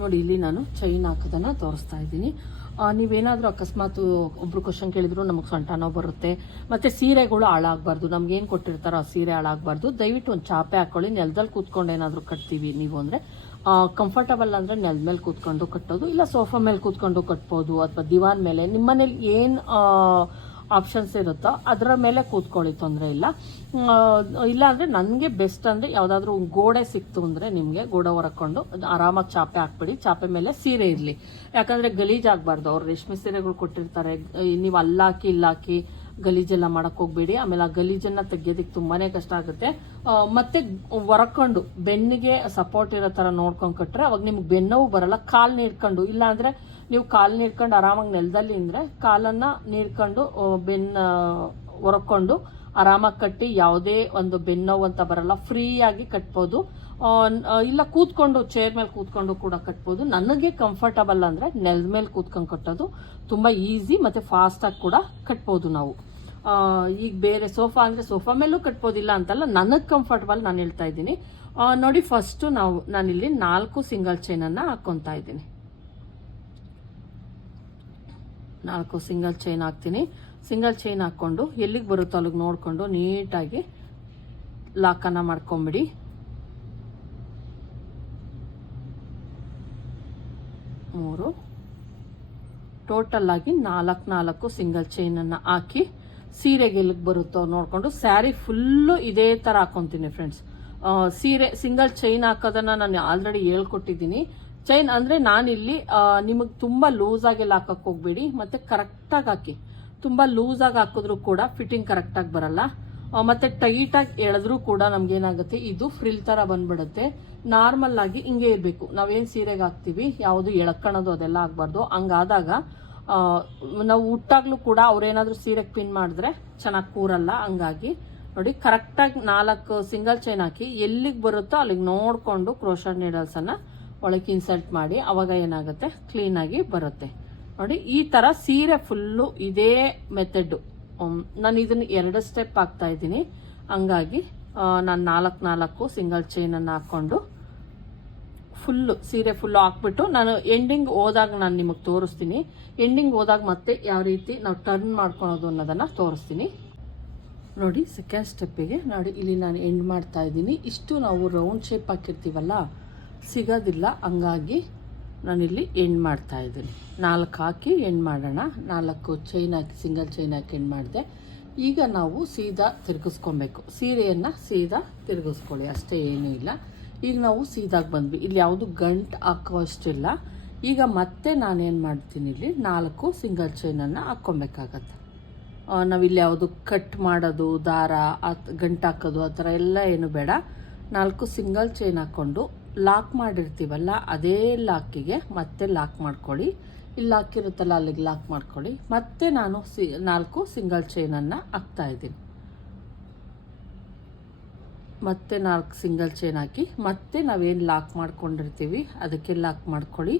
ನೋಡಿ, ಇಲ್ಲಿ ನಾನು ಚೈನ್ ಹಾಕೋದನ್ನು ತೋರಿಸ್ತಾ ಇದ್ದೀನಿ. ನೀವೇನಾದರೂ ಅಕಸ್ಮಾತ್ ಒಬ್ರು ಕ್ವಶನ್ ಕೇಳಿದ್ರು, ನಮಗೆ ಸೊಂಟನೋ ಬರುತ್ತೆ. ಮತ್ತು ಸೀರೆಗಳು ಹಾಳಾಗಬಾರ್ದು. ನಮ್ಗೆ ಏನು ಕೊಟ್ಟಿರ್ತಾರೋ ಆ ಸೀರೆ ಹಾಳಾಗಬಾರ್ದು. ದಯವಿಟ್ಟು ಒಂದು ಚಾಪೆ ಹಾಕೊಳ್ಳಿ. ನೆಲದಲ್ಲಿ ಕೂತ್ಕೊಂಡು ಏನಾದರೂ ಕಟ್ತೀವಿ ನೀವು ಅಂದರೆ ಕಂಫರ್ಟಬಲ್ ಅಂದರೆ ನೆಲದ ಮೇಲೆ ಕೂತ್ಕೊಂಡು ಕಟ್ಟೋದು, ಇಲ್ಲ ಸೋಫಾ ಮೇಲೆ ಕೂತ್ಕೊಂಡು ಕಟ್ಬೋದು, ಅಥವಾ ದಿವಾನ್ ಮೇಲೆ. ನಿಮ್ಮನೇಲಿ ಏನು ಆಪ್ಷನ್ಸ್ ಇರುತ್ತೋ ಅದರ ಮೇಲೆ ಕೂತ್ಕೊಳ್ಳಿ, ತೊಂದರೆ ಇಲ್ಲ. ಇಲ್ಲ ಅಂದರೆ ನನಗೆ ಬೆಸ್ಟ್ ಅಂದರೆ ಯಾವುದಾದ್ರೂ ಗೋಡೆ ಸಿಕ್ತು ಅಂದರೆ ನಿಮಗೆ ಗೋಡೆ ಹೊರಕೊಂಡು ಆರಾಮಾಗಿ ಚಾಪೆ ಹಾಕ್ಬಿಡಿ, ಚಾಪೆ ಮೇಲೆ ಸೀರೆ ಇರಲಿ. ಯಾಕಂದರೆ ಗಲೀಜಾಗಬಾರ್ದು ಅವ್ರು ರೇಷ್ಮೆ ಸೀರೆಗಳು ಕೊಟ್ಟಿರ್ತಾರೆ ನೀವು ಅಲ್ಲಾಕಿ, ಇಲ್ಲಾಕಿ ಗಲೀಜೆಲ್ಲ ಮಾಡಕ್ಕೆ ಹೋಗ್ಬೇಡಿ. ಆಮೇಲೆ ಆ ಗಲೀಜನ್ನು ತೆಗಿಯೋದಕ್ಕೆ ತುಂಬಾ ಕಷ್ಟ ಆಗುತ್ತೆ. ಮತ್ತೆ ಹೊರಕೊಂಡು ಬೆನ್ನಿಗೆ ಸಪೋರ್ಟ್ ಇರೋ ತರ ನೋಡ್ಕೊಂಡು ಕಟ್ರೆ ಅವಾಗ ನಿಮ್ಗೆ ಬೆನ್ನವು ಬರಲ್ಲ, ಕಾಲ್ ನೀಡ್ಕೊಂಡು ಇಲ್ಲ ಅಂದ್ರೆ ನೀವು ಕಾಲು ನೀರ್ಕೊಂಡು ಆರಾಮಾಗಿ ನೆಲದಲ್ಲಿ ಅಂದರೆ ಕಾಲನ್ನ ನೀರ್ಕೊಂಡು ಬೆನ್ನ ಹೊರಕೊಂಡು ಆರಾಮಾಗಿ ಕಟ್ಟಿ ಯಾವುದೇ ಒಂದು ಬೆನ್ನೋವು ಅಂತ ಬರಲ್ಲ, ಫ್ರೀಯಾಗಿ ಕಟ್ಬೋದು. ಇಲ್ಲ ಕೂತ್ಕೊಂಡು, ಚೇರ್ ಮೇಲೆ ಕೂತ್ಕೊಂಡು ಕೂಡ ಕಟ್ಬೋದು. ನನಗೆ ಕಂಫರ್ಟಬಲ್ ಅಂದ್ರೆ ನೆಲದ ಮೇಲೆ ಕೂತ್ಕೊಂಡು ಕಟ್ಟೋದು ತುಂಬಾ ಈಸಿ ಮತ್ತೆ ಫಾಸ್ಟ್ ಆಗಿ ಕೂಡ ಕಟ್ಬೋದು ನಾವು. ಈಗ ಬೇರೆ ಸೋಫಾ ಅಂದ್ರೆ ಸೋಫಾ ಮೇಲೂ ಕಟ್ಬೋದಿಲ್ಲ ಅಂತಲ್ಲ ನನಗೆ ಕಂಫರ್ಟಬಲ್ ನಾನು ಹೇಳ್ತಾ ಇದ್ದೀನಿ. ನೋಡಿ ಫಸ್ಟ್ ನಾವು ನಾನಿಲ್ಲಿ ನಾಲ್ಕು ಸಿಂಗಲ್ ಚೈನ್ ಹಾಕ್ಕೊತಾ ಇದ್ದೀನಿ. ನಾಲ್ಕು ಸಿಂಗಲ್ ಚೈನ್ ಹಾಕ್ತೀನಿ. ಸಿಂಗಲ್ ಚೈನ್ ಹಾಕ್ಕೊಂಡು ಎಲ್ಲಿಗೆ ಬರುತ್ತೋ ಅಲ್ಲಿಗೆ ನೋಡಿಕೊಂಡು ನೀಟಾಗಿ ಲಾಕನ್ನು ಮಾಡ್ಕೊಂಬಿಡಿ. ಮೂರು. ಟೋಟಲ್ ಆಗಿ ನಾಲ್ಕು ನಾಲ್ಕು ಸಿಂಗಲ್ ಚೈನನ್ನು ಹಾಕಿ ಸೀರೆಗೆ ಎಲ್ಲಿಗೆ ಬರುತ್ತೋ ನೋಡಿಕೊಂಡು ಸ್ಯಾರಿ ಫುಲ್ಲು ಇದೇ ಥರ ಹಾಕೊತೀನಿ ಫ್ರೆಂಡ್ಸ್. ಸೀರೆ, ಸಿಂಗಲ್ ಚೈನ್ ಹಾಕೋದನ್ನ ನಾನು ಆಲ್ರೆಡಿ ಹೇಳ್ಕೊಟ್ಟಿದ್ದೀನಿ. ಚೈನ್ ಅಂದರೆ ನಾನಿಲ್ಲಿ ನಿಮಗೆ ತುಂಬ ಲೂಸಾಗೆಲ್ಲ ಹಾಕಕ್ಕೆ ಹೋಗ್ಬೇಡಿ, ಮತ್ತು ಕರೆಕ್ಟಾಗಿ ಹಾಕಿ. ತುಂಬ ಲೂಸಾಗಿ ಹಾಕಿದ್ರು ಕೂಡ ಫಿಟ್ಟಿಂಗ್ ಕರೆಕ್ಟಾಗಿ ಬರಲ್ಲ. ಮತ್ತೆ ಟೈಟ್ ಟೈಟಾಗಿ ಎಳೆದ್ರೂ ಕೂಡ ನಮ್ಗೇನಾಗುತ್ತೆ, ಇದು ಫ್ರಿಲ್ ಥರ ಬಂದ್ಬಿಡುತ್ತೆ. ನಾರ್ಮಲ್ ಆಗಿ ಹಿಂಗೆ ಇರಬೇಕು. ನಾವೇನು ಸೀರೆಗೆ ಹಾಕ್ತೀವಿ, ಯಾವುದು ಎಳಕಣದು ಅದೆಲ್ಲ ಆಗಬಾರ್ದು. ಹಂಗಾದಾಗ ನಾವು ಹುಟ್ಟಾಗ್ಲೂ ಕೂಡ ಅವ್ರೇನಾದ್ರೂ ಸೀರೆಗೆ ಪಿನ್ ಮಾಡಿದ್ರೆ ಚೆನ್ನಾಗಿ ಕೂರಲ್ಲ, ಹಂಗಾಗಿ. ನೋಡಿ ಕರೆಕ್ಟಾಗಿ ನಾಲ್ಕು ಸಿಂಗಲ್ ಚೈನ್ ಹಾಕಿ ಎಲ್ಲಿಗೆ ಬರುತ್ತೋ ಅಲ್ಲಿಗೆ ನೋಡಿಕೊಂಡು ಕ್ರೋಶರ್ ನೀಡಲ್ಸನ್ನು ಒಳಗೆ ಇನ್ಸಲ್ಟ್ ಮಾಡಿ, ಅವಾಗ ಏನಾಗುತ್ತೆ? ಕ್ಲೀನಾಗಿ ಬರುತ್ತೆ. ನೋಡಿ, ಈ ಥರ ಸೀರೆ ಫುಲ್ಲು ಇದೇ ಮೆಥಡು ನಾನು ಇದನ್ನು ಎರಡು ಸ್ಟೆಪ್ ಹಾಕ್ತಾ ಇದ್ದೀನಿ. ಹಂಗಾಗಿ ನಾನು ನಾಲ್ಕು ನಾಲ್ಕು ಸಿಂಗಲ್ ಚೈನನ್ನು ಹಾಕ್ಕೊಂಡು ಫುಲ್ಲು ಸೀರೆ ಫುಲ್ಲು ಹಾಕ್ಬಿಟ್ಟು, ನಾನು ಎಂಡಿಂಗ್ ಹೋದಾಗ ನಾನು ನಿಮಗೆ ತೋರಿಸ್ತೀನಿ. ಎಂಡಿಂಗ್ ಹೋದಾಗ ಮತ್ತೆ ಯಾವ ರೀತಿ ನಾವು ಟರ್ನ್ ಮಾಡ್ಕೊಳೋದು ಅನ್ನೋದನ್ನು ತೋರಿಸ್ತೀನಿ. ನೋಡಿ ಸೆಕೆಂಡ್ ಸ್ಟೆಪ್ಪಿಗೆ ನೋಡಿ, ಇಲ್ಲಿ ನಾನು ಎಂಡ್ ಮಾಡ್ತಾ ಇದ್ದೀನಿ. ಇಷ್ಟು ನಾವು ರೌಂಡ್ ಶೇಪ್ ಹಾಕಿರ್ತೀವಲ್ಲ ಸಿಗೋದಿಲ್ಲ. ಹಂಗಾಗಿ ನಾನಿಲ್ಲಿ ಎಂಡ್ ಮಾಡ್ತಾ ಇದ್ದೀನಿ. ನಾಲ್ಕು ಹಾಕಿ ಎಂಡ್ ಮಾಡೋಣ. ನಾಲ್ಕು ಚೈನ್ ಹಾಕಿ ಸಿಂಗಲ್ ಚೈನ್ ಹಾಕಿ ಎಂಡ್ ಮಾಡಿದೆ. ಈಗ ನಾವು ಸೀದಾ ತಿರುಗಿಸ್ಕೊಬೇಕು. ಸೀರೆಯನ್ನು ಸೀದಾ ತಿರುಗಿಸ್ಕೊಳ್ಳಿ. ಅಷ್ಟೇ ಏನೂ ಇಲ್ಲ. ಈಗ ನಾವು ಸೀದಾಗಿ ಬಂದ್ವಿ. ಇಲ್ಲಿ ಯಾವುದು ಗಂಟು ಹಾಕೋ ಅಷ್ಟಿಲ್ಲ. ಈಗ ಮತ್ತೆ ನಾನೇನು ಮಾಡ್ತೀನಿ ಇಲ್ಲಿ? ನಾಲ್ಕು ಸಿಂಗಲ್ ಚೈನನ್ನು ಹಾಕ್ಕೊಬೇಕಾಗತ್ತೆ. ನಾವಿಲ್ಲಿ ಯಾವುದು ಕಟ್ ಮಾಡೋದು, ದಾರ ಗಂಟು ಹಾಕೋದು, ಆ ಥರ ಎಲ್ಲ ಏನು ಬೇಡ. ನಾಲ್ಕು ಸಿಂಗಲ್ ಚೈನ್ ಹಾಕ್ಕೊಂಡು ಲಾಕ್ ಮಾಡಿರ್ತೀವಲ್ಲ, ಅದೇ ಲಾಕಿಗೆ ಮತ್ತೆ ಲಾಕ್ ಮಾಡ್ಕೊಳ್ಳಿ. ಇಲ್ಲಿ ಹಾಕಿರುತ್ತಲ್ಲ ಅಲ್ಲಿಗೆ ಲಾಕ್ ಮಾಡ್ಕೊಳ್ಳಿ. ಮತ್ತೆ ನಾನು ಸಿ, ನಾಲ್ಕು ಸಿಂಗಲ್ ಚೈನನ್ನು ಹಾಕ್ತಾ ಇದ್ದೀನಿ. ಮತ್ತೆ ನಾಲ್ಕು ಸಿಂಗಲ್ ಚೈನ್ ಹಾಕಿ, ಮತ್ತೆ ನಾವೇನು ಲಾಕ್ ಮಾಡ್ಕೊಂಡಿರ್ತೀವಿ, ಅದಕ್ಕೆ ಲಾಕ್ ಮಾಡ್ಕೊಳ್ಳಿ.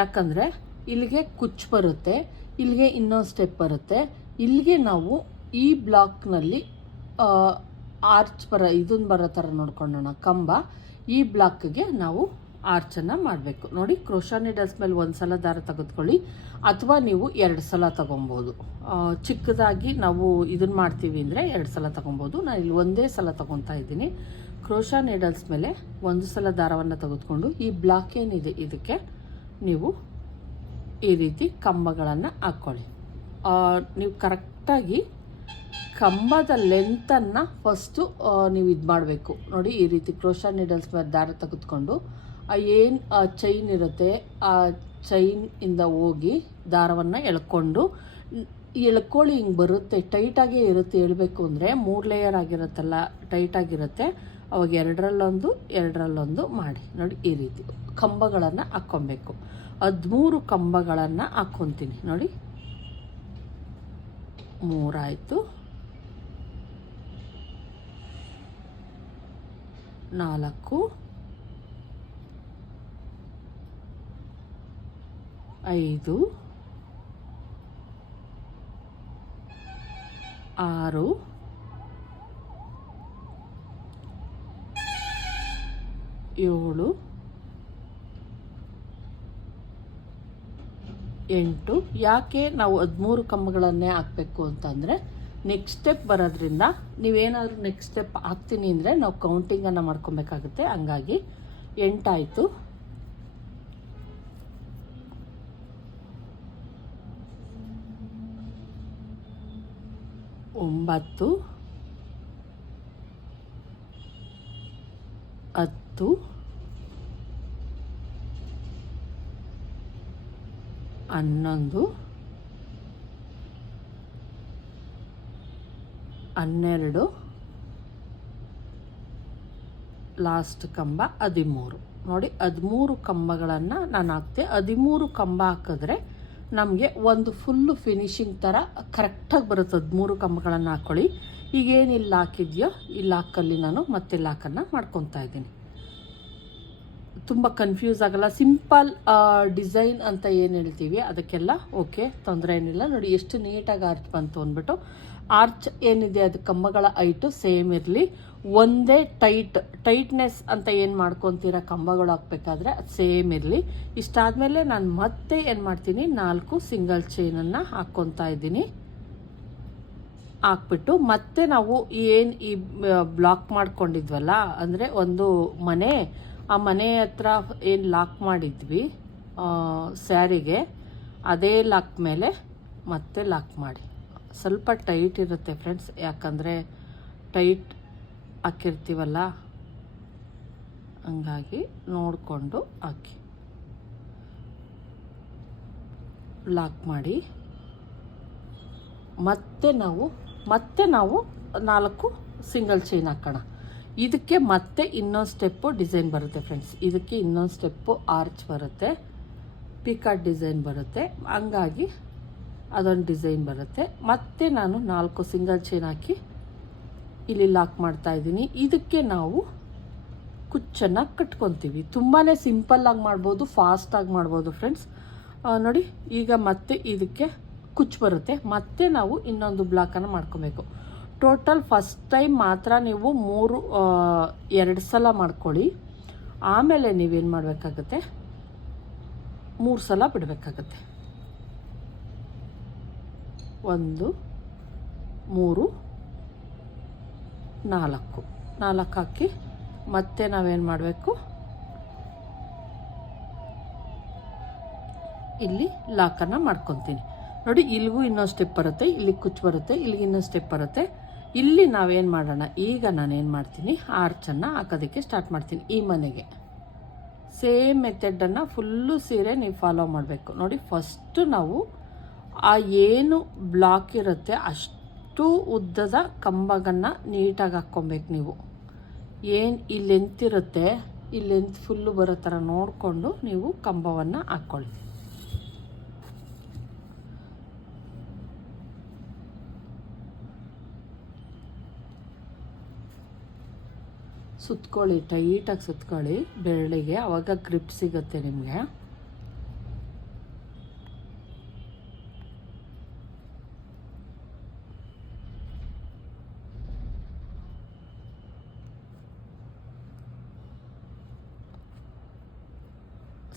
ಯಾಕಂದರೆ ಇಲ್ಲಿಗೆ ಕುಚ್ ಬರುತ್ತೆ, ಇಲ್ಲಿಗೆ ಇನ್ನೊಂದು ಸ್ಟೆಪ್ ಬರುತ್ತೆ. ಇಲ್ಲಿಗೆ ನಾವು ಈ ಬ್ಲಾಕ್ನಲ್ಲಿ ಆರ್ಚ್ ಬರ ಇದನ್ನು ಬರೋ ಥರ ನೋಡ್ಕೊಂಡೋಣ. ಕಂಬ. ಈ ಬ್ಲಾಕ್ಗೆ ನಾವು ಆರ್ಚನ್ನು ಮಾಡಬೇಕು. ನೋಡಿ ಕ್ರೋಶಾ ನೀಡಲ್ಸ್ ಮೇಲೆ ಒಂದು ಸಲ ದಾರ ತೆಗೆದುಕೊಳ್ಳಿ, ಅಥವಾ ನೀವು ಎರಡು ಸಲ ತಗೊಬೋದು. ಚಿಕ್ಕದಾಗಿ ನಾವು ಇದನ್ನ ಮಾಡ್ತೀವಿ ಅಂದರೆ ಎರಡು ಸಲ ತಗೊಬೋದು. ನಾನು ಇಲ್ಲಿ ಒಂದೇ ಸಲ ತಗೊತಾ ಇದ್ದೀನಿ. ಕ್ರೋಶಾ ನೀಡಲ್ಸ್ ಮೇಲೆ ಒಂದು ಸಲ ದಾರವನ್ನು ತೆಗೆದುಕೊಂಡು ಈ ಬ್ಲಾಕ್ ಏನಿದೆ ಇದಕ್ಕೆ ನೀವು ಈ ರೀತಿ ಕಂಬಗಳನ್ನು ಹಾಕ್ಕೊಳ್ಳಿ ನೀವು ಕರೆಕ್ಟಾಗಿ ಕಂಬದ ಲೆಂತನ್ನು ಫಸ್ಟು ನೀವು ಇದು ಮಾಡಬೇಕು. ನೋಡಿ, ಈ ರೀತಿ ಕ್ರೋಶಾ ನೀಡಲ್ಸ್ ದಾರ ತೆಗೆದುಕೊಂಡು, ಆ ಏನು ಚೈನ್ ಇರುತ್ತೆ, ಆ ಚೈನ್ ಇಂದ ಹೋಗಿ ದಾರವನ್ನು ಎಳ್ಕೊಂಡು ಎಳ್ಕೊಳ್ಳಿ ಹಿಂಗೆ ಬರುತ್ತೆ ಟೈಟಾಗೇ ಇರುತ್ತೆ ಹೇಳ್ಬೇಕು ಅಂದರೆ, ಮೂರು ಲೇಯರ್ ಆಗಿರುತ್ತಲ್ಲ ಟೈಟಾಗಿರುತ್ತೆ ಅವಾಗ ಎರಡರಲ್ಲೊಂದು ಎರಡರಲ್ಲೊಂದು ಮಾಡಿ. ನೋಡಿ, ಈ ರೀತಿ ಕಂಬಗಳನ್ನು ಹಾಕ್ಕೊಬೇಕು. ಹದಿಮೂರು ಕಂಬಗಳನ್ನು ಹಾಕ್ಕೊತೀನಿ. ನೋಡಿ, ಮೂರಾಯಿತು. ನಾಲ್ಕು. ಐದು. ಆರು. ಏಳು. ಎಂಟು. ಯಾಕೆ ನಾವು ಹದಿಮೂರು ಕಂಬಗಳನ್ನೇ ಹಾಕಬೇಕು ಅಂತಂದರೆ ನೆಕ್ಸ್ಟ್ ಸ್ಟೆಪ್ ಬರೋದ್ರಿಂದ ನೀವೇನಾದರೂ ನೆಕ್ಸ್ಟ್ ಸ್ಟೆಪ್ ಹಾಕ್ತೀನಿ ಅಂದರೆ ನಾವು ಕೌಂಟಿಂಗನ್ನು ಮಾಡ್ಕೊಬೇಕಾಗುತ್ತೆ. ಹಂಗಾಗಿ ಎಂಟಾಯಿತು. ಒಂಬತ್ತು. ಹತ್ತು. ಹನ್ನೊಂದು. ಹನ್ನೆರಡು. ಲಾಸ್ಟ್ ಕಂಬ ಹದಿಮೂರು. ನೋಡಿ, ಹದಿಮೂರು ಕಂಬಗಳನ್ನು ನಾನು ಹಾಕ್ತೆ. ಹದಿಮೂರು ಕಂಬ ಹಾಕಿದ್ರೆ ನಮಗೆ ಒಂದು ಫುಲ್ಲು ಫಿನಿಶಿಂಗ್ ಥರ ಕರೆಕ್ಟಾಗಿ ಬರುತ್ತೆ ಹದಿಮೂರು ಕಂಬಗಳನ್ನು ಹಾಕ್ಕೊಳ್ಳಿ ಈಗೇನಿಲ್ಲ ಹಾಕಿದ್ಯೋ ಈ ಹಾಕಲ್ಲಿ ನಾನು ಮತ್ತೆ ಲಾಕನ್ನು ಮಾಡ್ಕೊತಾ ಇದ್ದೀನಿ. ತುಂಬ ಕನ್ಫ್ಯೂಸ್ ಆಗಲ್ಲ. ಸಿಂಪಲ್ ಡಿಸೈನ್ ಅಂತ ಏನು ಹೇಳ್ತೀವಿ? ಅದಕ್ಕೆಲ್ಲ ಓಕೆ ತೊಂದರೆ ಏನಿಲ್ಲ. ನೋಡಿ, ಎಷ್ಟು ನೀಟಾಗಿ ಆರ್ಚ್ ಬಂತು ಅಂದ್ಬಿಟ್ಟು ಆರ್ಚ್ ಏನಿದೆ, ಅದು ಕಂಬಗಳ ಹೈಟು ಸೇಮ್ ಇರಲಿ. ಒಂದೇ ಟೈಟ್ ಟೈಟ್ನೆಸ್ ಅಂತ ಏನು ಮಾಡ್ಕೊತೀರ ಕಂಬಗಳು ಹಾಕ್ಬೇಕಾದ್ರೆ ಅದು ಸೇಮ್ ಇರಲಿ. ಇಷ್ಟಾದಮೇಲೆ ನಾನು ಮತ್ತೆ ಏನು ಮಾಡ್ತೀನಿ? ನಾಲ್ಕು ಸಿಂಗಲ್ ಚೈನನ್ನು ಹಾಕ್ಕೊತಾ ಇದ್ದೀನಿ. ಹಾಕ್ಬಿಟ್ಟು ಮತ್ತೆ ನಾವು ಏನು ಈ ಬ್ಲಾಕ್ ಮಾಡ್ಕೊಂಡಿದ್ವಲ್ಲ, ಅಂದರೆ ಒಂದು ಮನೆ ಆ ಮನೆ ಹತ್ರ ಏನು ಲಾಕ್ ಮಾಡಿದ್ವಿ ಸ್ಯಾರಿಗೆ, ಅದೇ ಲಾಕ್ ಮೇಲೆ ಮತ್ತೆ ಲಾಕ್ ಮಾಡಿ. ಸ್ವಲ್ಪ ಟೈಟ್ ಇರುತ್ತೆ ಫ್ರೆಂಡ್ಸ್ ಯಾಕಂದರೆ ಟೈಟ್ ಹಾಕಿರ್ತೀವಲ್ಲ, ಹಂಗಾಗಿ ನೋಡಿಕೊಂಡು ಹಾಕಿ. ಲಾಕ್ ಮಾಡಿ. ಮತ್ತೆ ನಾವು ಮತ್ತೆ ನಾವು ನಾಲ್ಕು ಸಿಂಗಲ್ ಚೈನ್ ಹಾಕೋಣ. ಇದಕ್ಕೆ ಮತ್ತೆ ಇನ್ನೊಂದು ಸ್ಟೆಪ್ಪು ಡಿಸೈನ್ ಬರುತ್ತೆ ಫ್ರೆಂಡ್ಸ್. ಇದಕ್ಕೆ ಇನ್ನೊಂದು ಸ್ಟೆಪ್ಪು ಆರ್ಚ್ ಬರುತ್ತೆ. ಪಿಕಾಟ್ ಡಿಸೈನ್ ಬರುತ್ತೆ. ಹಂಗಾಗಿ ಅದೊಂದು ಡಿಸೈನ್ ಬರುತ್ತೆ. ಮತ್ತೆ ನಾನು ನಾಲ್ಕು ಸಿಂಗಲ್ ಚೈನ್ ಹಾಕಿ ಇಲ್ಲಿ ಲಾಕ್ ಮಾಡ್ತಾ ಇದ್ದೀನಿ. ಇದಕ್ಕೆ ನಾವು ಕುಚ್ಚನ್ನು ಕಟ್ಕೊತೀವಿ. ತುಂಬಾ ಸಿಂಪಲ್ಲಾಗಿ ಮಾಡ್ಬೋದು ಫಾಸ್ಟಾಗಿ ಮಾಡ್ಬೋದು ಫ್ರೆಂಡ್ಸ್. ನೋಡಿ, ಈಗ ಮತ್ತೆ ಇದಕ್ಕೆ ಕುಚ್ಚು ಬರುತ್ತೆ. ಮತ್ತೆ ನಾವು ಇನ್ನೊಂದು ಬ್ಲಾಕನ್ನು ಮಾಡ್ಕೊಬೇಕು. ಟೋಟಲ್ ಫಸ್ಟ್ ಟೈಮ್ ಮಾತ್ರ ನೀವು ಮೂರು ಎರಡು ಸಲ ಮಾಡ್ಕೊಳ್ಳಿ. ಆಮೇಲೆ ನೀವೇನು ಮಾಡಬೇಕಾಗತ್ತೆ? ಮೂರು ಸಲ ಬಿಡಬೇಕಾಗತ್ತೆ. ಒಂದು, ಮೂರು, ನಾಲ್ಕು. ನಾಲ್ಕು ಹಾಕಿ ಮತ್ತೆ ನಾವೇನು ಮಾಡಬೇಕು? ಇಲ್ಲಿ ಲಾಕನ್ನು ಮಾಡ್ಕೊತೀನಿ. ನೋಡಿ, ಇಲ್ಲಿಗೂ ಇನ್ನೊಂದು ಸ್ಟೆಪ್ ಬರುತ್ತೆ, ಇಲ್ಲಿ ಕುಚ್ಚು ಬರುತ್ತೆ, ಇಲ್ಲಿಗೆ ಇನ್ನೊಂದು ಸ್ಟೆಪ್ ಬರುತ್ತೆ. ಇಲ್ಲಿ ನಾವೇನು ಮಾಡೋಣ? ಈಗ ನಾನೇನು ಮಾಡ್ತೀನಿ? ಆರ್ಚನ್ನು ಹಾಕೋದಕ್ಕೆ ಸ್ಟಾರ್ಟ್ ಮಾಡ್ತೀನಿ ಈ ಮನೆಗೆ. ಸೇಮ್ ಮೆಥಡನ್ನು ಫುಲ್ಲು ಸೀರೆ ನೀವು ಫಾಲೋ ಮಾಡಬೇಕು. ನೋಡಿ ಫಸ್ಟು ನಾವು ಆ ಏನು ಬ್ಲಾಕ್ ಇರುತ್ತೆ ಅಷ್ಟು ಉದ್ದದ ಕಂಬಗನ್ನು ನೀಟಾಗಿ ಹಾಕ್ಕೊಬೇಕು ನೀವು. ಏನು ಈ ಲೆಂತ್ ಇರುತ್ತೆ? ಈ ಲೆಂತ್ ಫುಲ್ಲು ಬರೋ ಥರ ನೋಡಿಕೊಂಡು ನೀವು ಕಂಬವನ್ನು ಹಾಕ್ಕೊಳ್ಳಿ ಸುತ್ಕೊಳ್ಳಿ ಟೈಟಾಗಿ ಸುತ್ಕೊಳ್ಳಿ. ಬೆರಳಿಗೆ ಅವಾಗ ಗ್ರಿಪ್ ಸಿಗುತ್ತೆ ನಿಮಗೆ.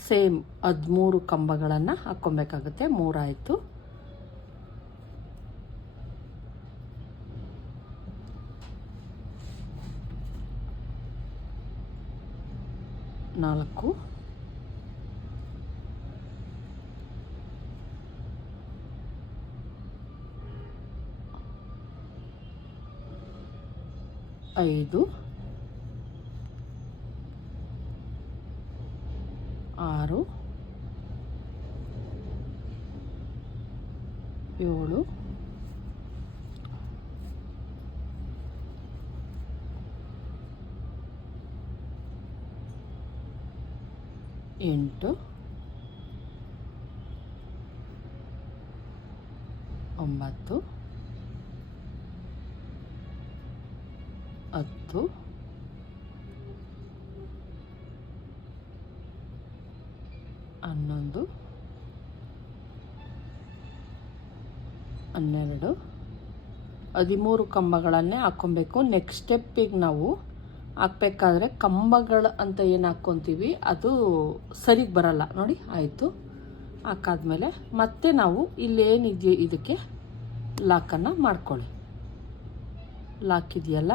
ಸೇಮ್ ಹದಿಮೂರು ಕಂಬಗಳನ್ನು ಹಾಕ್ಕೊಬೇಕಾಗುತ್ತೆ. ಮೂರಾಯಿತು. ನಾಲ್ಕು ಐದು ಆರು ಏಳು ಎಂಟು ಒಂಬತ್ತು ಹತ್ತು ಹನ್ನೊಂದು ಹನ್ನೆರಡು. ಹದಿಮೂರು ಕಂಬಗಳನ್ನೇ ಹಾಕ್ಕೊಬೇಕು. ನೆಕ್ಸ್ಟ್ ಸ್ಟೆಪ್ಪಿಗೆ ನಾವು ಹಾಕ್ಬೇಕಾದ್ರೆ ಕಂಬಗಳು ಅಂತ ಏನು ಹಾಕ್ಕೊತೀವಿ, ಅದು ಸರಿಗೆ ಬರಲ್ಲ. ನೋಡಿ, ಆಯಿತು. ಹಾಕಾದ್ಮೇಲೆ ಮತ್ತೆ ನಾವು ಇಲ್ಲೇನಿದೆಯೋ ಇದಕ್ಕೆ ಲಾಕನ್ನು ಮಾಡ್ಕೊಳ್ಳಿ. ಲಾಕ್ ಇದೆಯಲ್ಲ,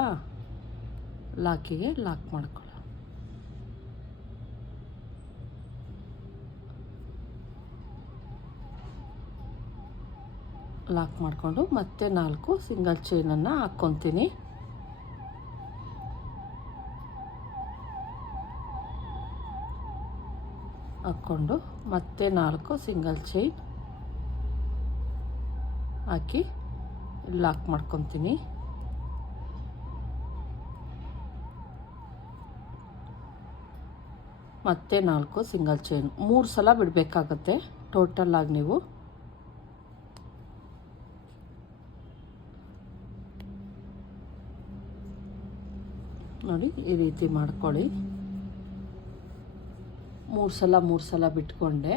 ಲಾಕಿಗೆ ಲಾಕ್ ಮಾಡ್ಕೊಳ್ಳಿ. ಲಾಕ್ ಮಾಡಿಕೊಂಡು ಮತ್ತೆ ನಾಲ್ಕು ಸಿಂಗಲ್ ಚೈನನ್ನು ಹಾಕ್ಕೊತೀನಿ. ಹಾಕ್ಕೊಂಡು ಮತ್ತೆ ನಾಲ್ಕು ಸಿಂಗಲ್ ಚೈನ್ ಹಾಕಿ ಲಾಕ್ ಮಾಡ್ಕೊತೀನಿ. ಮತ್ತೆ ನಾಲ್ಕು ಸಿಂಗಲ್ ಚೈನ್ ಮೂರು ಸಲ ಬಿಡಬೇಕಾಗತ್ತೆ ಟೋಟಲ್ ಆಗಿ ನೀವು. ನೋಡಿ ಈ ರೀತಿ ಮಾಡ್ಕೊಳ್ಳಿ. ಮೂರು ಸಲ ಮೂರು ಸಲ ಬಿಟ್ಕೊಂಡೆ.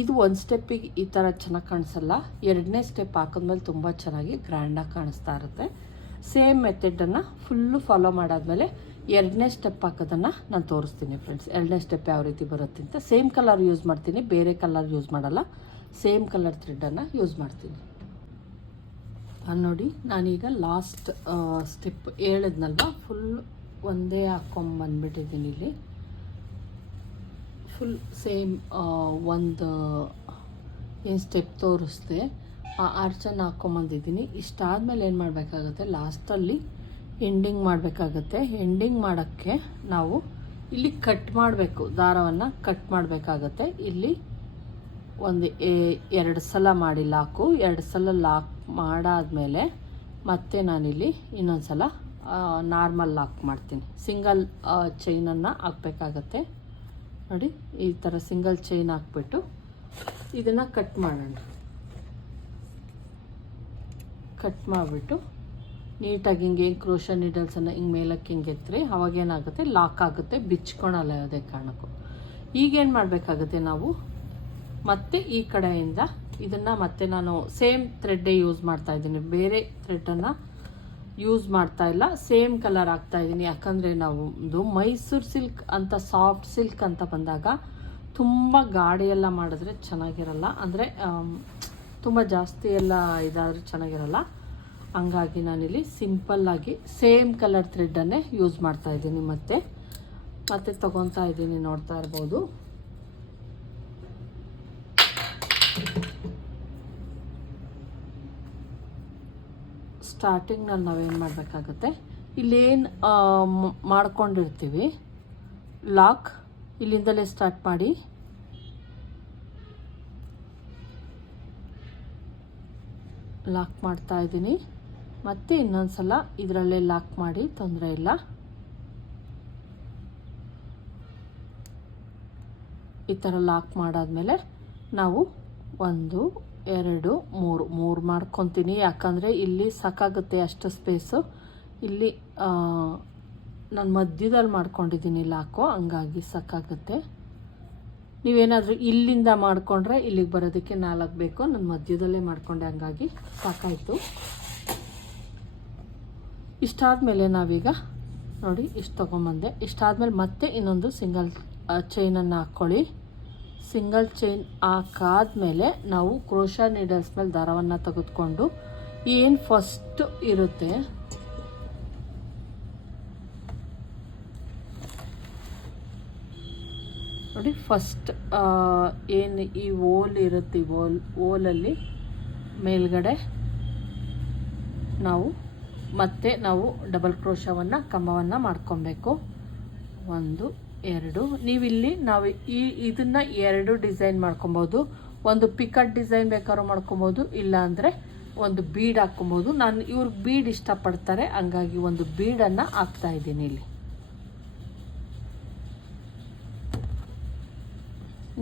ಇದು ಒಂದು ಸ್ಟೆಪ್ಪಿಗೆ ಈ ಥರ ಚೆನ್ನಾಗಿ ಕಾಣಿಸಲ್ಲ. ಎರಡನೇ ಸ್ಟೆಪ್ ಹಾಕಿದ್ಮೇಲೆ ತುಂಬ ಚೆನ್ನಾಗಿ ಗ್ರ್ಯಾಂಡಾಗಿ ಕಾಣಿಸ್ತಾ ಇರುತ್ತೆ. ಸೇಮ್ ಮೆಥಡನ್ನು ಫುಲ್ಲು ಫಾಲೋ ಮಾಡಾದ್ಮೇಲೆ ಎರಡನೇ ಸ್ಟೆಪ್ ಹಾಕೋದನ್ನು ನಾನು ತೋರಿಸ್ತೀನಿ ಫ್ರೆಂಡ್ಸ್ ಎರಡನೇ ಸ್ಟೆಪ್ ಯಾವ ರೀತಿ ಬರುತ್ತೆ ಅಂತ. ಸೇಮ್ ಕಲರ್ ಯೂಸ್ ಮಾಡ್ತೀನಿ, ಬೇರೆ ಕಲರ್ ಯೂಸ್ ಮಾಡಲ್ಲ. ಸೇಮ್ ಕಲರ್ ಥ್ರೆಡನ್ನು ಯೂಸ್ ಮಾಡ್ತೀನಿ. ನೋಡಿ, ನಾನೀಗ ಲಾಸ್ಟ್ ಸ್ಟೆಪ್ ಹೇಳಿದ್ನಲ್ವ? ಫುಲ್ ಒಂದೇ ಹಾಕ್ಕೊಂಬಂದ್ಬಿಟ್ಟಿದ್ದೀನಿ ಇಲ್ಲಿ. ಫುಲ್ ಸೇಮ್ ಒಂದು, ಏನು ಸ್ಟೆಪ್ ತೋರಿಸ್ದೆ. ಆ ಆರ್ಚನ್ನು ಹಾಕ್ಕೊಂಬಂದಿದ್ದೀನಿ ಇಷ್ಟಾದಮೇಲೆ ಏನು ಮಾಡಬೇಕಾಗುತ್ತೆ ಲಾಸ್ಟಲ್ಲಿ ಎಂಡಿಂಗ್ ಮಾಡಬೇಕಾಗತ್ತೆ. ಎಂಡಿಂಗ್ ಮಾಡೋಕ್ಕೆ ನಾವು ಇಲ್ಲಿ ಕಟ್ ಮಾಡಬೇಕು. ದಾರವನ್ನು ಕಟ್ ಮಾಡಬೇಕಾಗತ್ತೆ. ಇಲ್ಲಿ ಒಂದು ಎರಡು ಸಲ ಮಾಡಿ ಲಾಕು. ಎರಡು ಸಲ ಲಾಕ್ ಮಾಡಾದಮೇಲೆ ಮತ್ತೆ ನಾನಿಲ್ಲಿ ಇನ್ನೊಂದು ಸಲ ನಾರ್ಮಲ್ ಲಾಕ್ ಮಾಡ್ತೀನಿ. ಸಿಂಗಲ್ ಚೈನನ್ನು ಹಾಕ್ಬೇಕಾಗತ್ತೆ. ನೋಡಿ, ಈ ಥರ ಸಿಂಗಲ್ ಚೈನ್ ಹಾಕ್ಬಿಟ್ಟು ಇದನ್ನು ಕಟ್ ಮಾಡೋಣ. ಕಟ್ ಮಾಡಿಬಿಟ್ಟು ನೀಟಾಗಿ ಹಿಂಗೆ ಹಿಂಗೆ ಕ್ರೋಶ ನೀಡಲ್ಸನ್ನು ಹಿಂಗೆ ಮೇಲಕ್ಕೆ ಹಿಂಗೆ ಎತ್ತರಿ ಅವಾಗೇನಾಗುತ್ತೆ ಲಾಕ್ ಆಗುತ್ತೆ, ಬಿಚ್ಕೊಳಲ್ಲ ಯಾವುದೇ ಕಾರಣಕ್ಕೂ. ಈಗೇನು ಮಾಡಬೇಕಾಗುತ್ತೆ ನಾವು? ಮತ್ತೆ ಈ ಕಡೆಯಿಂದ ಇದನ್ನು ಮತ್ತೆ ನಾನು ಸೇಮ್ ಥ್ರೆಡ್ಡೇ ಯೂಸ್ ಮಾಡ್ತಾ ಇದ್ದೀನಿ. ಬೇರೆ ಥ್ರೆಡ್ಡನ್ನು ಯೂಸ್ ಮಾಡ್ತಾ ಇಲ್ಲ. ಸೇಮ್ ಕಲರ್ ಆಗ್ತಾ ಇದ್ದೀನಿ ಯಾಕಂದರೆ ನಾವು ಒಂದು ಮೈಸೂರು ಸಿಲ್ಕ್ ಅಂತ ಸಾಫ್ಟ್ ಸಿಲ್ಕ್ ಅಂತ ಬಂದಾಗ ತುಂಬ ಗಾಡಿ ಎಲ್ಲ ಮಾಡಿದ್ರೆ ಚೆನ್ನಾಗಿರಲ್ಲ. ಅಂದರೆ ತುಂಬ ಜಾಸ್ತಿ ಎಲ್ಲ ಇದಾದರೆ ಚೆನ್ನಾಗಿರಲ್ಲ. ಹಂಗಾಗಿ ನಾನಿಲ್ಲಿ ಸಿಂಪಲ್ಲಾಗಿ ಸೇಮ್ ಕಲರ್ ಥ್ರೆಡ್ಡನ್ನೇ ಯೂಸ್ ಮಾಡ್ತಾ ಇದ್ದೀನಿ ಮತ್ತೆ. ಮತ್ತೆ ತಗೊತಾ ಇದ್ದೀನಿ ನೋಡ್ತಾ ಇರ್ಬೋದು. ಸ್ಟಾರ್ಟಿಂಗ್ನಲ್ಲಿ ನಾವೇನು ಮಾಡಬೇಕಾಗುತ್ತೆ? ಇಲ್ಲೇನು ಮಾಡ್ಕೊಂಡಿರ್ತೀವಿ. ಲಾಕ್ ಇಲ್ಲಿಂದಲೇ ಸ್ಟಾರ್ಟ್ ಮಾಡಿ. ಲಾಕ್ ಮಾಡ್ತಾ ಇದ್ದೀನಿ. ಮತ್ತೆ ಇನ್ನೊಂದು ಸಲ ಇದರಲ್ಲೇ ಲಾಕ್ ಮಾಡಿ, ತೊಂದರೆ ಇಲ್ಲ. ಈ ಥರ ಲಾಕ್ ಮಾಡಾದ್ಮೇಲೆ ನಾವು ಒಂದು ಎರಡು, ಮೂರು. ಮೂರು ಮಾಡ್ಕೊತೀನಿ. ಯಾಕಂದರೆ ಇಲ್ಲಿ ಸಾಕಾಗುತ್ತೆ ಅಷ್ಟು ಸ್ಪೇಸು. ಇಲ್ಲಿ ನಾನು ಮಧ್ಯದಲ್ಲಿ ಮಾಡ್ಕೊಂಡಿದ್ದೀನಿ ಲಾಕು. ಹಂಗಾಗಿ ಸಾಕಾಗುತ್ತೆ. ನೀವೇನಾದರೂ ಇಲ್ಲಿಂದ ಮಾಡಿಕೊಂಡ್ರೆ ಇಲ್ಲಿಗೆ ಬರೋದಕ್ಕೆ ನಾಲ್ಕು ಬೇಕು. ನಾನು ಮಧ್ಯದಲ್ಲೇ ಮಾಡಿಕೊಂಡೆ. ಹಂಗಾಗಿ ಸಾಕಾಯಿತು. ಇಷ್ಟಾದಮೇಲೆ ನಾವೀಗ ನೋಡಿ, ಇಷ್ಟು ತೊಗೊಂಬಂದೆ. ಇಷ್ಟಾದಮೇಲೆ ಮತ್ತೆ ಇನ್ನೊಂದು ಸಿಂಗಲ್ ಚೈನನ್ನು ಹಾಕ್ಕೊಳ್ಳಿ. ಸಿಂಗಲ್ ಚೈನ್ ಹಾಕಾದ್ಮೇಲೆ ನಾವು ಕ್ರೋಶಾ ನೀಡಲ್ಸ್ ಮೇಲೆ ದಾರವನ್ನು ತೆಗೆದುಕೊಂಡು ಏನು ಫಸ್ಟ್ ಇರುತ್ತೆ? ನೋಡಿ ಫಸ್ಟ್ ಏನು ಈ ಓಲ್ ಇರುತ್ತೆ ಓಲ್, ಓಲಲ್ಲಿ ಮೇಲ್ಗಡೆ ನಾವು ಮತ್ತೆ ನಾವು ಡಬಲ್ ಕ್ರೋಶವನ್ನು ಕಮ್ಮವನ್ನು ಮಾಡ್ಕೊಬೇಕು. ಒಂದು ಎರಡು. ನೀವಿಲ್ಲಿ ನಾವು ಈ ಇದನ್ನು ಎರಡು ಡಿಸೈನ್ ಮಾಡ್ಕೊಬೋದು. ಒಂದು ಪಿಕಟ್ ಡಿಸೈನ್ ಬೇಕಾದ್ರು ಮಾಡ್ಕೊಬೋದು ಇಲ್ಲ ಅಂದ್ರೆ ಒಂದು ಬೀಡ್ ಹಾಕ್ಕೊಬೋದು. ನಾನು ಇವ್ರಿಗೆ ಬೀಡ್ ಇಷ್ಟಪಡ್ತಾರೆ, ಹಂಗಾಗಿ ಒಂದು ಬೀಡನ್ನು ಹಾಕ್ತಾ ಇದ್ದೀನಿ ಇಲ್ಲಿ.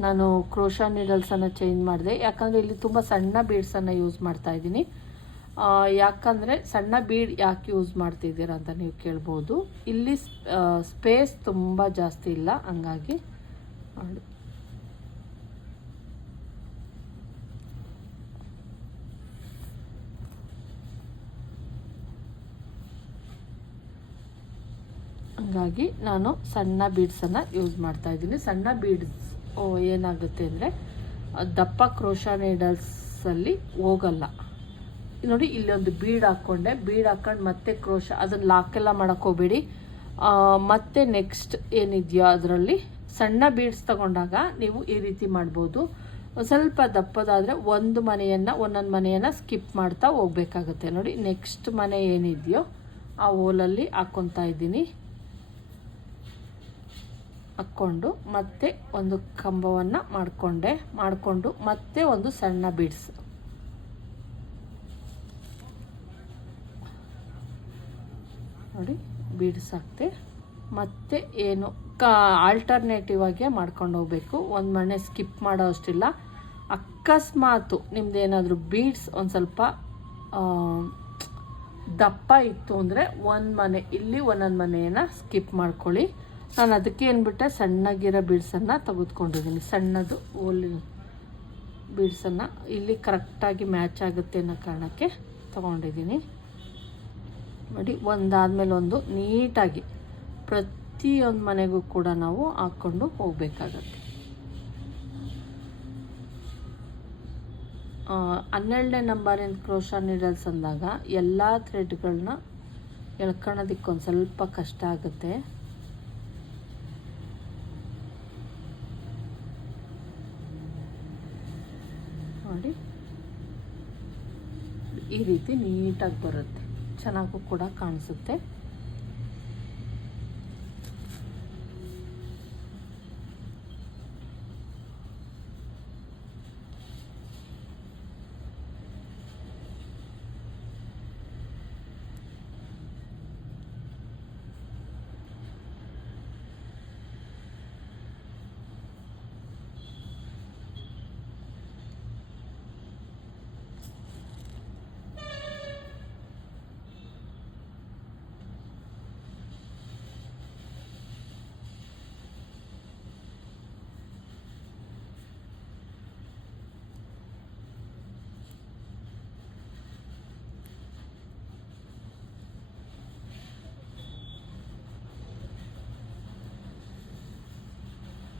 ನಾನು ಕ್ರೋಶಾ ನೀಡಲ್ಸನ್ನು ಚೇಂಜ್ ಮಾಡಿದೆ. ಯಾಕಂದರೆ ಇಲ್ಲಿ ತುಂಬ ಸಣ್ಣ ಬೀಡ್ಸನ್ನು ಯೂಸ್ ಮಾಡ್ತಾ ಇದ್ದೀನಿ. ಯಾಕಂದರೆ ಸಣ್ಣ ಬೀಡ್ ಯಾಕೆ ಯೂಸ್ ಮಾಡ್ತಿದ್ದೀರಾ ಅಂತ ನೀವು ಕೇಳ್ಬೋದು. ಇಲ್ಲಿ ಸ್ಪೇಸ್ ತುಂಬ ಜಾಸ್ತಿ ಇಲ್ಲ, ಹಂಗಾಗಿ. ಹಂಗಾಗಿ ನಾನು ಸಣ್ಣ ಬೀಡ್ಸನ್ನು ಯೂಸ್ ಮಾಡ್ತಾ ಇದ್ದೀನಿ. ಸಣ್ಣ ಬೀಡ್ಸ್ ಏನಾಗುತ್ತೆ ಅಂದರೆ ದಪ್ಪ ಕ್ರೋಶ ನೀಡಲ್ಸಲ್ಲಿ ಹೋಗಲ್ಲ. ನೋಡಿ ಇಲ್ಲಿ ಒಂದು ಬೀಡ್ ಹಾಕ್ಕೊಂಡೆ. ಬೀಡ್ ಹಾಕೊಂಡು ಮತ್ತೆ ಕ್ರೋಶ ಅದನ್ನು ಲಾಕೆಲ್ಲ ಆ, ಮತ್ತೆ ನೆಕ್ಸ್ಟ್ ಏನಿದೆಯೋ ಅದರಲ್ಲಿ? ಸಣ್ಣ ಬೀಡ್ಸ್ ತಗೊಂಡಾಗ ನೀವು ಈ ರೀತಿ ಮಾಡ್ಬೋದು. ಸ್ವಲ್ಪ ದಪ್ಪದಾದರೆ ಒಂದು ಮನೆಯನ್ನು ಒಂದೊಂದು ಮನೆಯನ್ನು ಸ್ಕಿಪ್ ಮಾಡ್ತಾ ಹೋಗ್ಬೇಕಾಗುತ್ತೆ. ನೋಡಿ ನೆಕ್ಸ್ಟ್ ಮನೆ ಏನಿದೆಯೋ ಆ ಓಲಲ್ಲಿ ಹಾಕ್ಕೊತಾ ಇದ್ದೀನಿ. ಹಾಕ್ಕೊಂಡು ಮತ್ತೆ ಒಂದು ಕಂಬವನ್ನು ಮಾಡಿಕೊಂಡೆ. ಮಾಡಿಕೊಂಡು ಮತ್ತೆ ಒಂದು ಸಣ್ಣ ಬೀಡ್ಸ್ ನೋಡಿ ಬೀಡ್ಸ್ ಹಾಕ್ತೆ ಮತ್ತೆ ಏನು, ಕಾ ಆಲ್ಟರ್ನೇಟಿವ್ ಆಗಿ ಮಾಡ್ಕೊಂಡು ಹೋಗಬೇಕು. ಒಂದು ಮನೆ ಸ್ಕಿಪ್ ಮಾಡೋ ಅಷ್ಟಿಲ್ಲ. ಅಕಸ್ಮಾತು ನಿಮ್ದು ಏನಾದರೂ ಬೀಡ್ಸ್ ಒಂದು ಸ್ವಲ್ಪ ದಪ್ಪ ಇತ್ತು ಅಂದರೆ ಒಂದು ಮನೆ, ಇಲ್ಲಿ ಒಂದೊಂದು ಮನೆಯನ್ನು ಸ್ಕಿಪ್ ಮಾಡ್ಕೊಳ್ಳಿ. ನಾನು ಅದಕ್ಕೆ ಏನ್ಬಿಟ್ಟೆ ಸಣ್ಣಗಿರೋ ಬೀಡ್ಸನ್ನು ತೆಗೆದುಕೊಂಡಿದ್ದೀನಿ. ಸಣ್ಣದು ಓಲಿ ಬೀಡ್ಸನ್ನು ಇಲ್ಲಿ ಕರೆಕ್ಟಾಗಿ ಮ್ಯಾಚ್ ಆಗುತ್ತೆ ಅನ್ನೋ ಕಾರಣಕ್ಕೆ ತೊಗೊಂಡಿದ್ದೀನಿ. ನೋಡಿ, ಒಂದಾದಮೇಲೆ ಒಂದು ನೀಟಾಗಿ ಪ್ರತಿಯೊಂದು ಮನೆಗೂ ಕೂಡ ನಾವು ಹಾಕ್ಕೊಂಡು ಹೋಗಬೇಕಾಗತ್ತೆ. ಹನ್ನೆರಡನೇ ನಂಬರಿನ ಕ್ರೋಶ ನೀಡಲ್ಸ್ ಅಂದಾಗ ಎಲ್ಲ ಥ್ರೆಡ್ಗಳನ್ನ ಎಳ್ಕೊಳ್ಳೋದಕ್ಕೆ ಒಂದು ಸ್ವಲ್ಪ ಕಷ್ಟ ಆಗುತ್ತೆ. ನೋಡಿ, ಈ ರೀತಿ ನೀಟಾಗಿ ಬರುತ್ತೆ. ಚೆನ್ನಾಗೂ ಕೂಡ ಕಾಣಿಸುತ್ತೆ.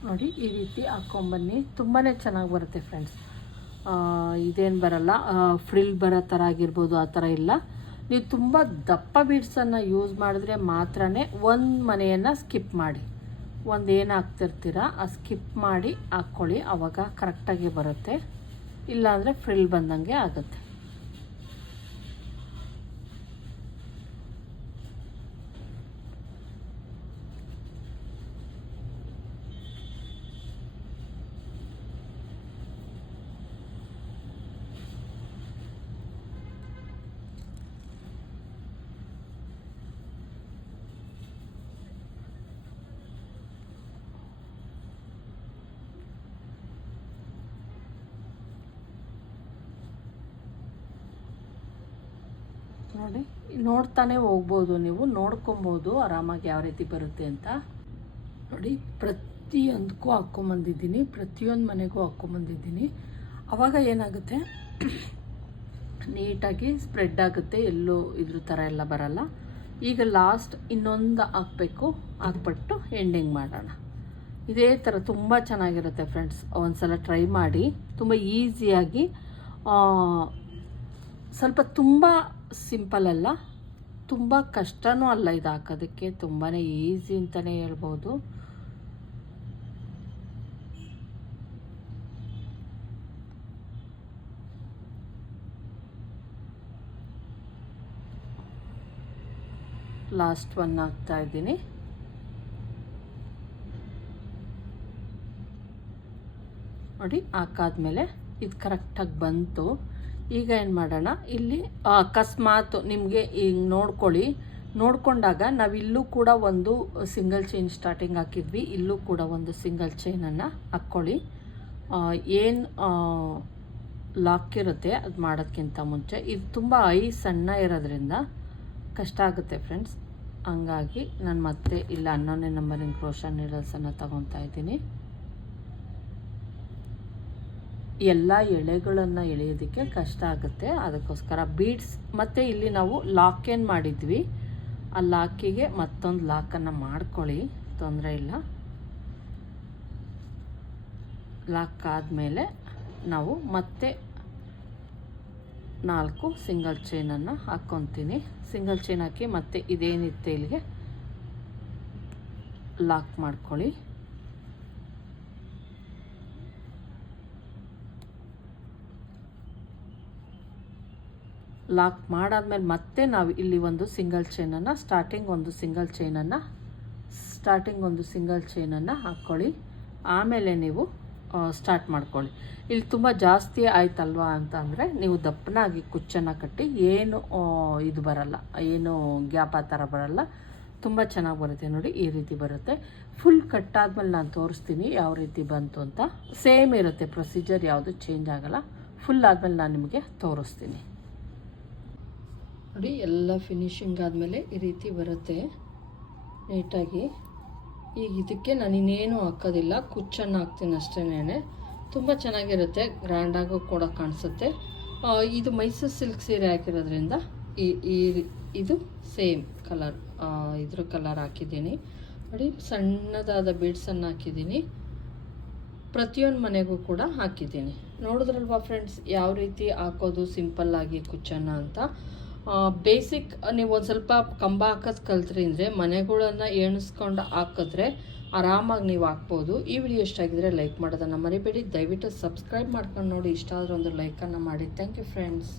ನೋಡಿ ಈ ರೀತಿ ಹಾಕ್ಕೊಂಬನ್ನಿ ತುಂಬಾ ಚೆನ್ನಾಗಿ ಬರುತ್ತೆ ಫ್ರೆಂಡ್ಸ್ ಇದೇನು ಬರಲ್ಲ. ಫ್ರಿಲ್ ಬರೋ ಥರ ಆಗಿರ್ಬೋದು ಆ ಥರ ಇಲ್ಲ. ನೀವು ತುಂಬ ದಪ್ಪ ಬೀಡ್ಸನ್ನು ಯೂಸ್ ಮಾಡಿದ್ರೆ ಮಾತ್ರ ಒಂದು ಮನೆಯನ್ನು ಸ್ಕಿಪ್ ಮಾಡಿ. ಒಂದು ಏನು ಹಾಕ್ತಿರ್ತೀರ, ಆ ಸ್ಕಿಪ್ ಮಾಡಿ ಹಾಕ್ಕೊಳ್ಳಿ ಆವಾಗ ಕರೆಕ್ಟಾಗಿ ಬರುತ್ತೆ. ಇಲ್ಲಾಂದರೆ ಫ್ರಿಲ್ ಬಂದಂಗೆ ಆಗುತ್ತೆ. ನೋಡಿ. ನೋಡ್ತಾನೆ ಹೋಗ್ಬೋದು ನೀವು, ನೋಡ್ಕೊಬೋದು ಆರಾಮಾಗಿ ಯಾವ ರೀತಿ ಬರುತ್ತೆ ಅಂತ. ನೋಡಿ, ಪ್ರತಿಯೊಂದಕ್ಕೂ ಹಾಕ್ಕೊಂಬಂದಿದ್ದೀನಿ ಪ್ರತಿಯೊಂದು ಮನೆಗೂ ಹಾಕ್ಕೊಂಬಂದಿದ್ದೀನಿ ಆವಾಗ ಏನಾಗುತ್ತೆ? ನೀಟಾಗಿ ಸ್ಪ್ರೆಡ್ ಆಗುತ್ತೆ, ಎಲ್ಲೂ ಇದ್ರ ಥರ ಎಲ್ಲ ಬರಲ್ಲ. ಈಗ ಲಾಸ್ಟ್ ಇನ್ನೊಂದು ಹಾಕಬೇಕು, ಹಾಕ್ಬಿಟ್ಟು ಎಂಡಿಂಗ್ ಮಾಡೋಣ. ಇದೇ ಥರ ತುಂಬ ಚೆನ್ನಾಗಿರುತ್ತೆ ಫ್ರೆಂಡ್ಸ್, ಒಂದ್ಸಲ ಟ್ರೈ ಮಾಡಿ. ತುಂಬ ಈಸಿಯಾಗಿ ಸ್ವಲ್ಪ ತುಂಬ ಸಿಂಪಲ್ ಅಲ್ಲ. ತುಂಬ ಕಷ್ಟನೂ ಅಲ್ಲ ಇದು ಹಾಕೋದಕ್ಕೆ. ತುಂಬಾ ಈಸಿ ಅಂತಲೇ ಹೇಳ್ಬೋದು. ಲಾಸ್ಟ್ ಒನ್ ಹಾಕ್ತಾ ಇದ್ದೀನಿ. ನೋಡಿ, ಹಾಕಾದ್ಮೇಲೆ ಇದು ಕರೆಕ್ಟಾಗಿ ಬಂತು. ಈಗ ಏನು ಮಾಡೋಣ? ಇಲ್ಲಿ ಅಕಸ್ಮಾತ್ ನಿಮಗೆ ಈಗ ನೋಡ್ಕೊಳ್ಳಿ. ನೋಡಿಕೊಂಡಾಗ ನಾವಿಲ್ಲೂ ಕೂಡ ಒಂದು ಸಿಂಗಲ್ ಚೈನ್ ಸ್ಟಾರ್ಟಿಂಗ್ ಹಾಕಿದ್ವಿ. ಇಲ್ಲೂ ಕೂಡ ಒಂದು ಸಿಂಗಲ್ ಚೈನನ್ನು ಹಾಕ್ಕೊಳ್ಳಿ. ಏನು ಲಾಕ್ ಇರುತ್ತೆ ಅದು ಮಾಡೋದಕ್ಕಿಂತ ಮುಂಚೆ. ಇದು ತುಂಬ ಐ ಸಣ್ಣ ಇರೋದ್ರಿಂದ ಕಷ್ಟ ಆಗುತ್ತೆ ಫ್ರೆಂಡ್ಸ್ ಹಂಗಾಗಿ ನಾನು ಮತ್ತೆ ಇಲ್ಲ ಹನ್ನೊಂದನೇ ನಂಬರಿನ ಪ್ರೋಷನ್ ನೀಡಲ್ಸನ್ನು ತಗೊತಾ ಇದ್ದೀನಿ. ಎಲ್ಲ ಎಳೆಗಳನ್ನು ಎಳೆಯೋದಕ್ಕೆ ಕಷ್ಟ ಆಗುತ್ತೆ. ಅದಕ್ಕೋಸ್ಕರ ಬೀಡ್ಸ್ ಮತ್ತು ಇಲ್ಲಿ ನಾವು ಲಾಕೇನ್ ಮಾಡಿದ್ವಿ? ಆ ಲಾಕಿಗೆ ಮತ್ತೊಂದು ಲಾಕನ್ನು ಮಾಡ್ಕೊಳ್ಳಿ. ತೊಂದರೆ ಇಲ್ಲ. ಲಾಕ್ ಆದಮೇಲೆ ನಾವು ಮತ್ತೆ ನಾಲ್ಕು ಸಿಂಗಲ್ ಚೈನನ್ನು ಹಾಕ್ಕೊತೀನಿ ಸಿಂಗಲ್ ಚೈನ್ ಹಾಕಿ ಮತ್ತೆ ಇದೇನಿತ್ತೆ ಇಲ್ಲಿಗೆ ಲಾಕ್ ಮಾಡ್ಕೊಳ್ಳಿ. ಲಾಕ್ ಮಾಡಾದ್ಮೇಲೆ ಮತ್ತೆ ನಾವು ಇಲ್ಲಿ ಒಂದು ಸಿಂಗಲ್ ಚೈನನ್ನು ಸ್ಟಾರ್ಟಿಂಗ್ ಒಂದು ಸಿಂಗಲ್ ಚೈನನ್ನು ಸ್ಟಾರ್ಟಿಂಗ್ ಒಂದು ಸಿಂಗಲ್ ಚೈನನ್ನು ಹಾಕ್ಕೊಳ್ಳಿ ಆಮೇಲೆ ನೀವು ಸ್ಟಾರ್ಟ್ ಮಾಡ್ಕೊಳ್ಳಿ. ಇಲ್ಲಿ ತುಂಬ ಜಾಸ್ತಿ ಆಯ್ತಲ್ವಾ ಅಂತ ಅಂದರೆ ನೀವು ದಪ್ಪನಾಗಿ ಕುಚ್ಚನ್ನು ಕಟ್ಟಿ ಏನು ಇದು ಬರಲ್ಲ, ಏನು ಗ್ಯಾಪ್ ಆ ಥರ ಬರಲ್ಲ. ತುಂಬ ಚೆನ್ನಾಗಿ ಬರುತ್ತೆ ನೋಡಿ, ಈ ರೀತಿ ಬರುತ್ತೆ. ಫುಲ್ ಕಟ್ಟಾದ್ಮೇಲೆ ನಾನು ತೋರಿಸ್ತೀನಿ ಯಾವ ರೀತಿ ಬಂತು ಅಂತ. ಸೇಮ್ ಇರುತ್ತೆ ಪ್ರೊಸೀಜರ್ ಯಾವುದು ಚೇಂಜ್ ಆಗಲ್ಲ. ಫುಲ್ ಆದಮೇಲೆ ನಾನು ನಿಮಗೆ ತೋರಿಸ್ತೀನಿ. ನೋಡಿ, ಎಲ್ಲ ಫಿನಿಶಿಂಗ್ ಆದಮೇಲೆ ಈ ರೀತಿ ಬರುತ್ತೆ ನೀಟಾಗಿ ಈಗ ಇದಕ್ಕೆ ನಾನು ಇನ್ನೇನು ಹಾಕೋದಿಲ್ಲ, ಕುಚ್ಚನ್ನು ಹಾಕ್ತೀನಿ ಅಷ್ಟೇನೆ ತುಂಬ ಚೆನ್ನಾಗಿರುತ್ತೆ ಗ್ರ್ಯಾಂಡಾಗೂ ಕೂಡ ಕಾಣಿಸುತ್ತೆ. ಇದು ಮೈಸೂರು ಸಿಲ್ಕ್ ಸೀರೆ ಹಾಕಿರೋದ್ರಿಂದ ಈ ಈ ಇದು ಸೇಮ್ ಕಲರ್ ಇದ್ರ ಕಲರ್ ಹಾಕಿದ್ದೀನಿ. ನೋಡಿ, ಸಣ್ಣದಾದ ಬೀಡ್ಸನ್ನು ಹಾಕಿದ್ದೀನಿ. ಪ್ರತಿಯೊಂದು ಮನೆಗೂ ಕೂಡ ಹಾಕಿದ್ದೀನಿ. ನೋಡಿದ್ರಲ್ವಾ ಫ್ರೆಂಡ್ಸ್ ಯಾವ ರೀತಿ ಹಾಕೋದು ಸಿಂಪಲ್ಲಾಗಿ ಕುಚ್ಚನ್ನು ಅಂತ? ಬೇಸಿಕ್ ನೀವು ಒಂದು ಸ್ವಲ್ಪ ಕಂಬ ಹಾಕೋದು ಕಲ್ತ್ರಿ ಅಂದರೆ ಮನೆಗಳನ್ನು ಎಣಿಸ್ಕೊಂಡು ಹಾಕಿದ್ರೆ ಆರಾಮಾಗಿ ನೀವು ಹಾಕ್ಬೋದು. ಈ ವಿಡಿಯೋ ಇಷ್ಟ ಆಗಿದ್ರೆ ಲೈಕ್ ಮಾಡೋದನ್ನು ಮರಿಬೇಡಿ. ದಯವಿಟ್ಟು ಸಬ್ಸ್ಕ್ರೈಬ್ ಮಾಡ್ಕೊಂಡು ನೋಡಿ. ಇಷ್ಟ ಒಂದು ಲೈಕನ್ನು ಮಾಡಿ. Thank you friends